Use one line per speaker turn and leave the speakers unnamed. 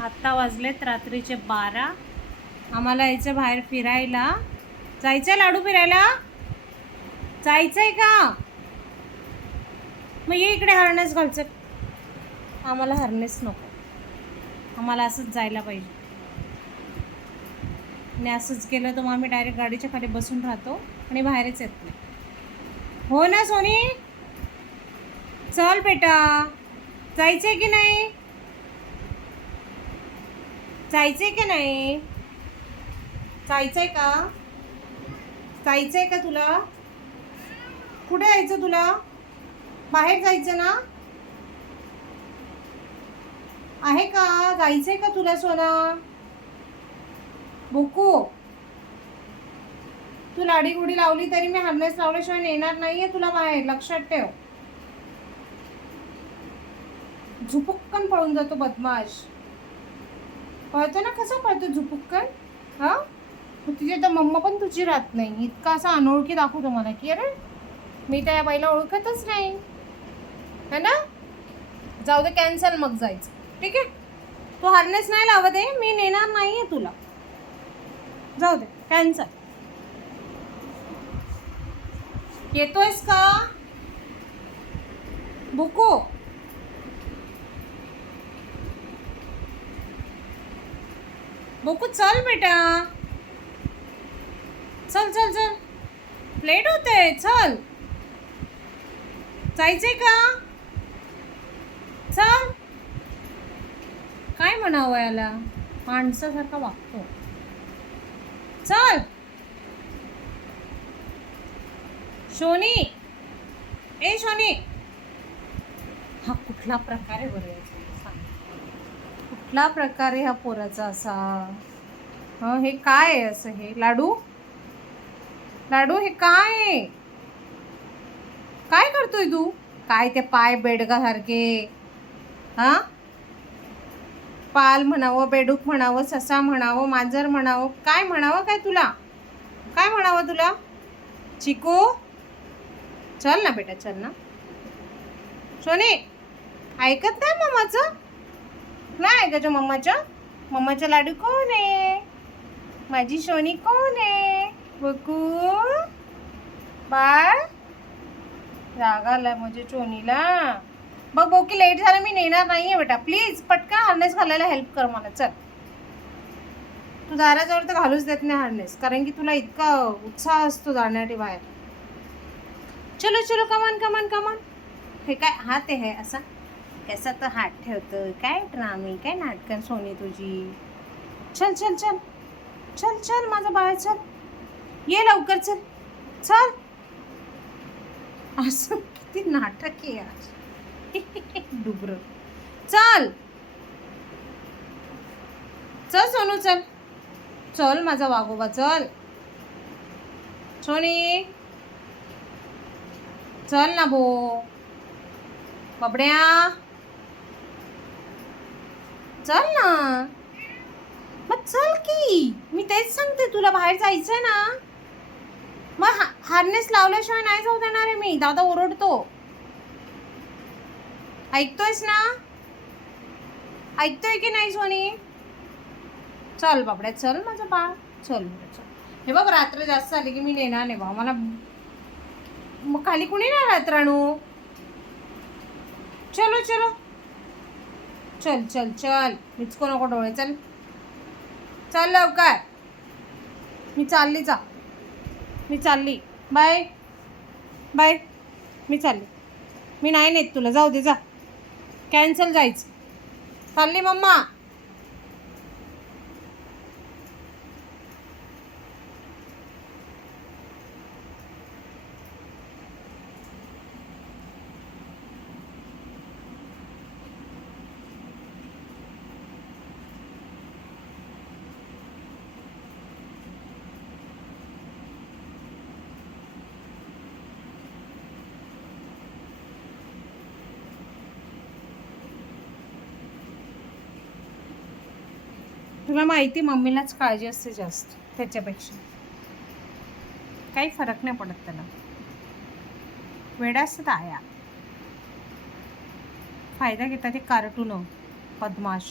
आत्ता वाजलेत रात्रीचे बारा. आम्हाला यायचं बाहेर फिरायला. जायचं लाडू फिरायला? जायचंय का? मग ये इकडे हार्नेस घालचं. आम्हाला हरणेस नको. आम्हाला असंच जायला पाहिजे. आणि असंच गेलं तर मग आम्ही डायरेक्ट गाडीच्या खाली बसून राहतो आणि बाहेरच येत नाही. हो ना सोनी? चल बेटा. जायचंय की नाही? जायचंय का नाही? जायचंय का? जायचंय का तुला? कुठे जायचं तुला? बाहेर जायचं ना? आहे का? जायचंय का तुला सोना? बुकू? तू लाडी गुडी लावली तरी मी हार्नेस लावल्याशिवाय नेणार नाहीये तुला बाहेर. लक्षात ठेव. झुपुक्कन पळून जातो बदमाश. पळतो ना कसं पळतो झुपुक्कन हा? मग तुझी तर मम्मा पण तुझी राहत नाही. इतका असा अनोळखी दाखवतो मला की अरे मी त्या बाईला ओळखतच नाही. है ना? जाऊ दे कॅन्सल मग जायचं. ठीक आहे? तू हार्नेस नाही लावत आहे मी नेणार नाही आहे तुला. जाऊ दे कॅन्सल येतोयस का? भुकू. बोकू चल बेटा. चल चल चल. लेट होते चल. जायचंय का? चल. काय म्हणावं याला? माणसासारखा वागतो. चल. शोनी. ए शोनी. हा कुठला प्रकार आहे बरं कुठला प्रकार आहे हा पोराचा असा? हं हे काय आहे असं हे? लाडू? लाडू हे काय आहे? काय करतोय तू? काय ते पाय बेडगा सारखे हा? पाल म्हणावं बेडूक म्हणावं ससा म्हणावं मांजर म्हणावं काय म्हणावं काय तुला? काय म्हणावं तुला? चिकू? चल ना बेटा चल ना. सोने ऐकत नाही मम्माचं नाही ऐकायचं मम्माचं? मम्माचा लाडू कोण आहे? माझी सोनी कोण आहे? बकू बाळ. राग आला म्हणजे चोनीला बघ बोकी लेट झालं मी नेणार नाहीये बेटा. प्लीज पटकन हार्नेस घालायला हेल्प कर मला. चल. तू दाराजवळ तर घालूच देत नाही हार्नेस कारण की तुला इतका उत्साह असतो जाण्यासाठी बाहेर. चलो चलो कमान कमान कमान हे काय हात आहे असा? कसा तर हात ठेवतं काय ड्रामी काय नाटकन सोनी तुझी? चल चल चल. चल चल माझा बाळ चल. ये लवकर चल. चल. असं किती नाटक आहे आज. डुबर. चल. चल सोनू चल. चल माझा वागोबा चल. सोनी. चल ना भो बबड्या. चल ना. मग चल की. मी तेच सांगते तुला बाहेर जायचंय ना. मग हा हार्नेस लावल्याशिवाय नाही जाऊ देणार आहे मी. दादा ओरडतो. ऐकतोयस ना? ऐकतोय की नाही सोनी? चल बाबड्या चल माझं बाळ. चल चल. हे बघ रात्र जास्त झाली की मी नेणार नाही बा मला मग खाली कुणी नाही राहत चलो चलो. चल चल चल. मिचको नको डोळे चल. चल लवकर. मी चालली जा. मी चालली. बाय. बाय. मी चालली. मी नाही नेत तुला. जाऊ दे जा. कॅन्सल जायचं. चालली मम्मा. तुला माहिती मम्मीलाच काळजी असते जास्त त्याच्यापेक्षा. काही फरक नाही पडत त्याला. वेडा असतात आया. फायदा घेतात ते कार्टून बदमाश.